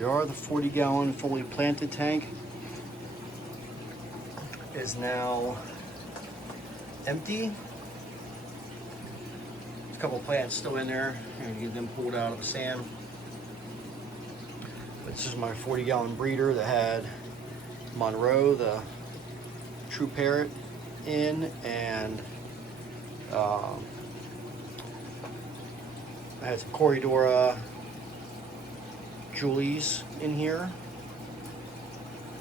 we are. The 40-gallon fully planted tank is now empty. There's a couple of plants still in there, and get them pulled out of the sand. This is my 40-gallon breeder that had Monroe, the true parrot, in, and I had some Corridora Julies in here,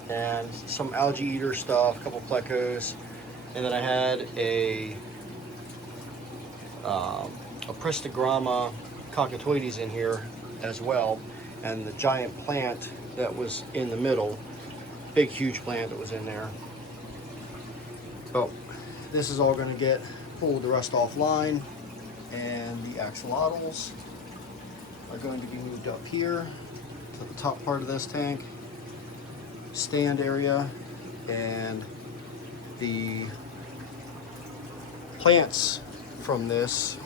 and some algae eater stuff, a couple plecos, and then I had a Pristogramma cockatoides in here as well, and the giant plant that was in the middle, big huge plant that was in there. So this is all going to get pulled the rest offline, and the axolotls are going to be moved up here to the top part of this tank stand area, and the plants from this,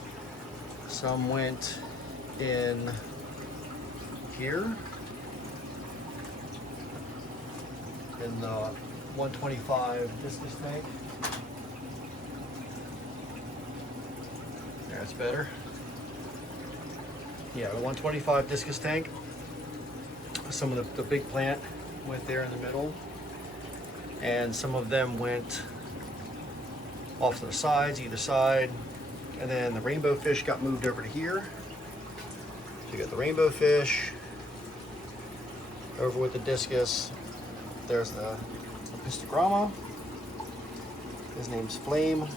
some went in here in the 125 discus tank. That's better. Yeah, the 125 discus tank. Some of the big plant went there in the middle, and some of them went off to the sides, either side, and then the rainbow fish got moved over to here. So you got the rainbow fish over with the discus. There's the Pistogramma. His name's Flame.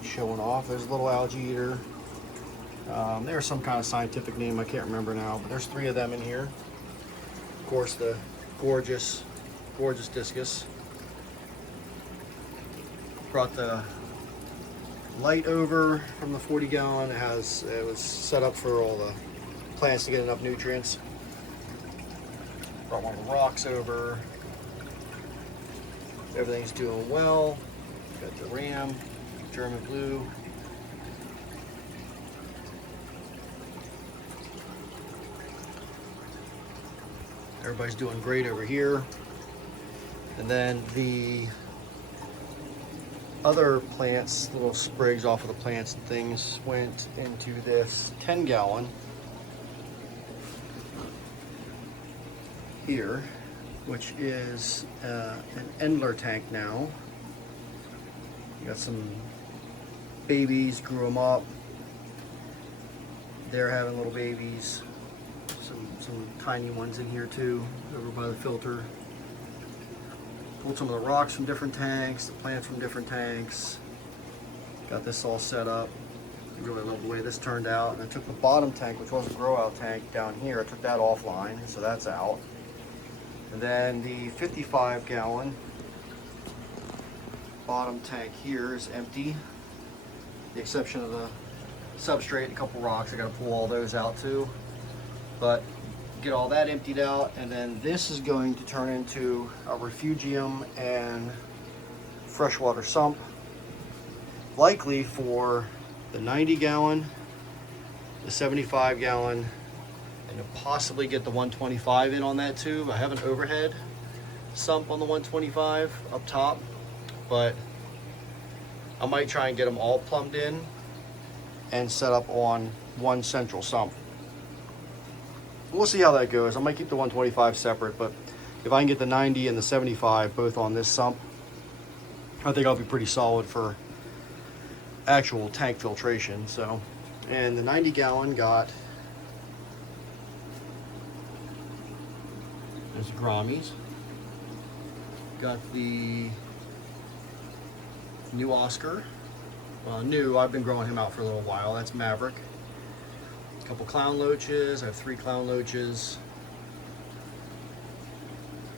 He's showing off. There's a little algae eater. There's some kind of scientific name, I can't remember now, but there's 3 of them in here. Of course, the gorgeous discus. Brought the light over from the 40-gallon. It was set up for all the plants to get enough nutrients. Brought one of the rocks over. Everything's doing well. Got the ram, German blue. Everybody's doing great over here. And then the other plants, little sprigs off of the plants and things, went into this 10-gallon here, which is an Endler tank now. You got some babies, grew them up. They're having little babies. Some tiny ones in here too, over by the filter. Pulled some of the rocks from different tanks, the plants from different tanks. Got this all set up. I really love the way this turned out. And I took the bottom tank, which was a grow out tank down here, I took that offline, so that's out. And then the 55-gallon bottom tank here is empty. The exception of the substrate, a couple rocks, I gotta pull all those out too. But get all that emptied out, and then this is going to turn into a refugium and freshwater sump, likely for the 90-gallon, the 75-gallon, and to possibly get the 125 in on that too. I have an overhead sump on the 125 up top, but I might try and get them all plumbed in and set up on one central sump. We'll see how that goes. I might keep the 125 separate, but if I can get the 90 and the 75 both on this sump, I think I'll be pretty solid for actual tank filtration. So, and the 90-gallon got, there's Grammies. Got the new Oscar. New, I've been growing him out for a little while. That's Maverick. A couple clown loaches. I have 3 clown loaches.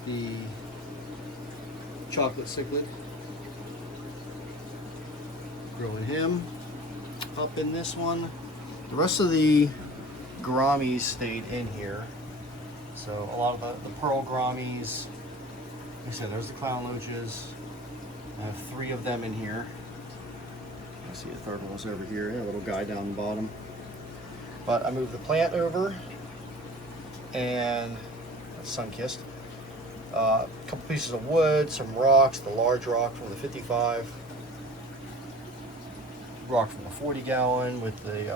The chocolate cichlid. Growing him up in this one. The rest of the Grammies stayed in here. So a lot of the pearl Grammies. Like I said, there's the clown loaches. I have 3 of them in here. I see a third one's over here. And a little guy down the bottom. But I moved the plant over and sun-kissed. A couple pieces of wood, some rocks, the large rock from the 55, rock from the 40 gallon with the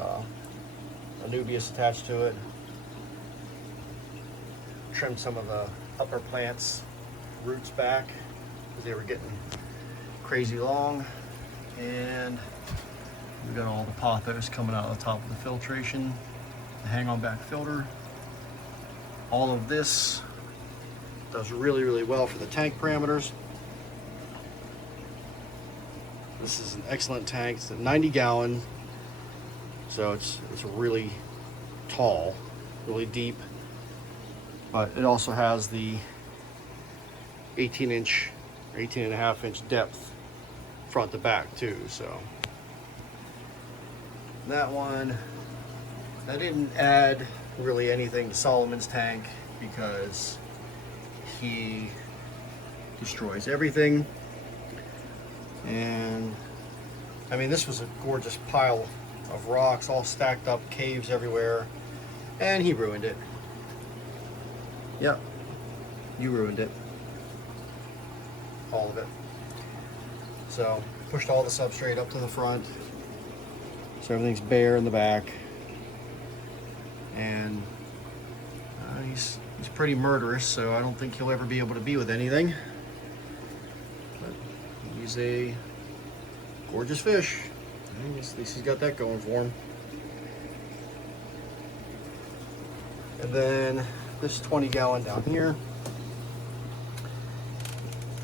Anubias attached to it. Trimmed some of the upper plants roots back because they were getting crazy long, and we got all the pothos coming out of the top of the filtration, the hang-on back filter. All of this does really, really well for the tank parameters. This is an excellent tank. It's a 90 gallon, so it's really tall, really deep, but it also has the 18 inch, 18 and a half inch depth front to back too. So that one, I didn't add really anything to Solomon's tank because he destroys everything. And I mean, this was a gorgeous pile of rocks all stacked up, caves everywhere, and he ruined it. Yep, you ruined it, all of it. So pushed all the substrate up to the front, so everything's bare in the back, and he's pretty murderous, so I don't think he'll ever be able to be with anything. But he's a gorgeous fish. At least he's got that going for him. And then this 20 gallon down here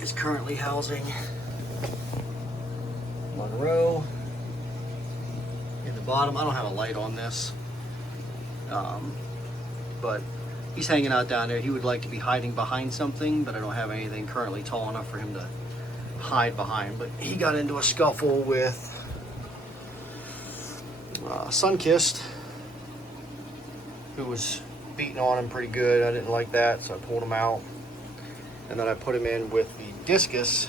is currently housing Monroe in the bottom. I don't have a light on this, but he's hanging out down there. He would like to be hiding behind something, but I don't have anything currently tall enough for him to hide behind. But he got into a scuffle with Sunkissed, who was beating on him pretty good. I didn't like that, so I pulled him out. And then I put him in with the Discus.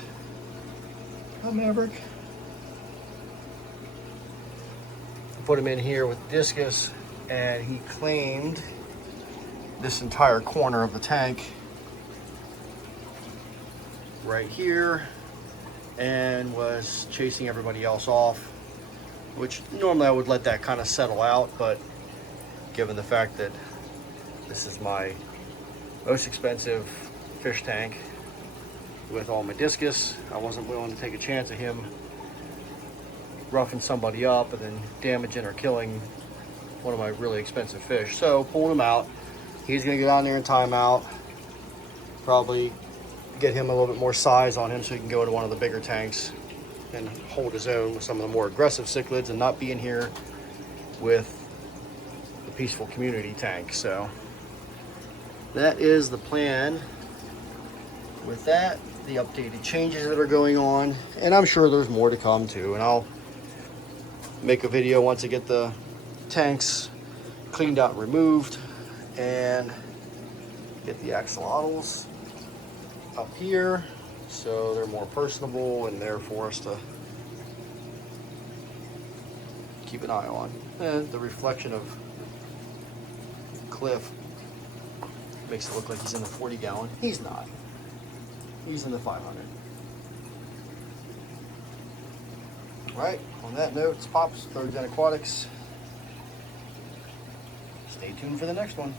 Oh, Maverick. I put him in here with Discus, and he claimed this entire corner of the tank right here and was chasing everybody else off, which normally I would let that kind of settle out, but given the fact that this is my most expensive fish tank with all my Discus, I wasn't willing to take a chance of him roughing somebody up and then damaging or killing one of my really expensive fish. So pulling him out. He's gonna go down there in timeout, probably get him a little bit more size on him so he can go into one of the bigger tanks and hold his own with some of the more aggressive cichlids and not be in here with the peaceful community tank. So that is the plan with that, the updated changes that are going on, and I'm sure there's more to come too, and I'll make a video once I get the tanks cleaned out and removed and get the axolotls up here so they're more personable and there for us to keep an eye on. And the reflection of Cliff makes it look like he's in the 40 gallon. He's not. He's in the 500. All right, on that note, it's Pops, Third Gen Aquatics. Stay tuned for the next one.